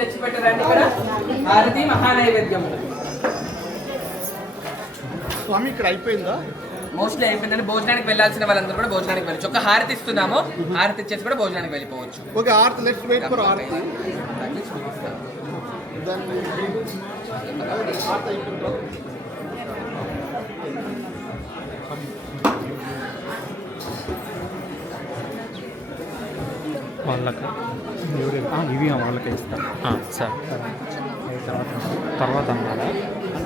తెచ్చిపెట్టారండి ఇక్కడ హారతి మహానైవేద్యం. స్వామి ఇక్కడ అయిపోయిందా? మోస్ట్లీ అయిపోయిందండి. భోజనానికి వెళ్ళాల్సిన వాళ్ళందరూ కూడా భోజనానికి వెళ్ళచ్చు. ఒక హారతి ఇస్తున్నాము, హారతి ఇచ్చేసి కూడా భోజనానికి వెళ్ళిపోవచ్చు. ఓకే, హారతి లెట్స్ వెయిట్ ఫర్ హారతి. వాళ్ళకి ఇవి వాళ్ళకి ఇస్తారు సార్. తర్వాత అన్నారా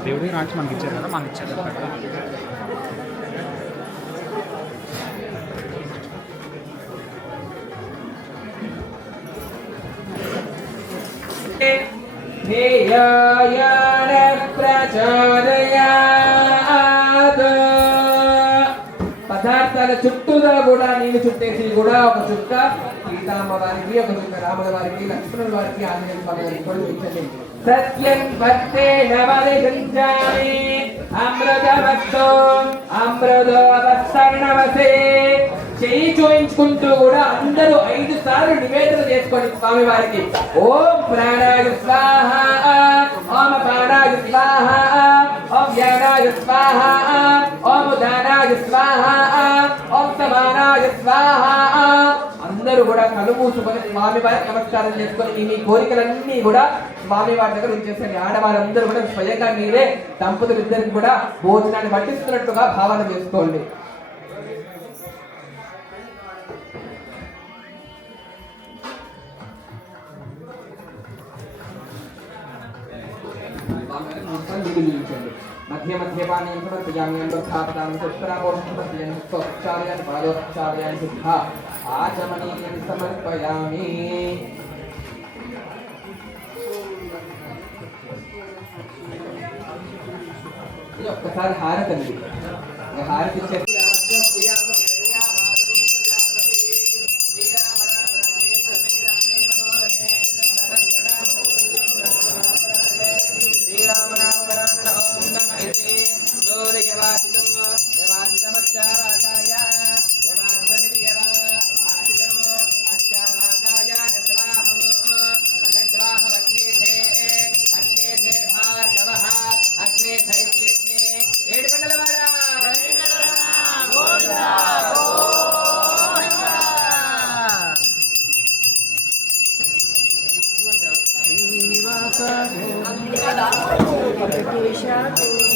దేవుడి రాంచి మనకి ఇచ్చారు కదా, మనకి ఇచ్చారు కదా. పదార్థాల చుట్టూగా కూడా నీళ్ళు చుట్టేసి కూడా ఒక చుక్క సీతామ్మ వారికి, ఒక చుక్క రాముల వారికి, లక్ష్మణుల వారికి, ఆంజనేయ స్వామి వారికి కూడా ఇచ్చండి. సత్యం భక్తే నవనిషంజామి అమృతవస్తో అమృతవస్తర్ణవసే. చెయ్యి చూయించుకుంటూ కూడా అందరూ 5 సార్లు నివేదన చేసుకోండి స్వామి వారికి. ఓం ప్రాణాయ స్వాహ, ఓం ప్రాణాయ స్వాహ, ఓం జ్ఞానాయ స్వాహ, ఓం దానాయ స్వాహ, ఓం సమానాయ స్వాహ. అందరూ కూడా కళ్ళు మూసుకొని స్వామి వారికి నమస్కారం చేసుకొని మీ కోరికలన్నీ కూడా స్వామి వారి దగ్గర ఉంచేసండి. ఆడవాళ్ళందరూ కూడా స్వయంగా మీరే దంపతులు ఇద్దరికి కూడా భోజనాన్ని పట్టిస్తున్నట్టుగా భావన చేసుకోండి. మధ్య మధ్య పానీయం సమర్పయామి. అంతఃస్థాపయామి పుష్కరామోహం సమర్పయామి. పుష్పోపచారయామి పాదోపచారయామి శుద్ధ ఆచమనీయం సమర్పయామి. ఒక్కసారి హారతి అండి. హారతి ఇచ్చే Krishna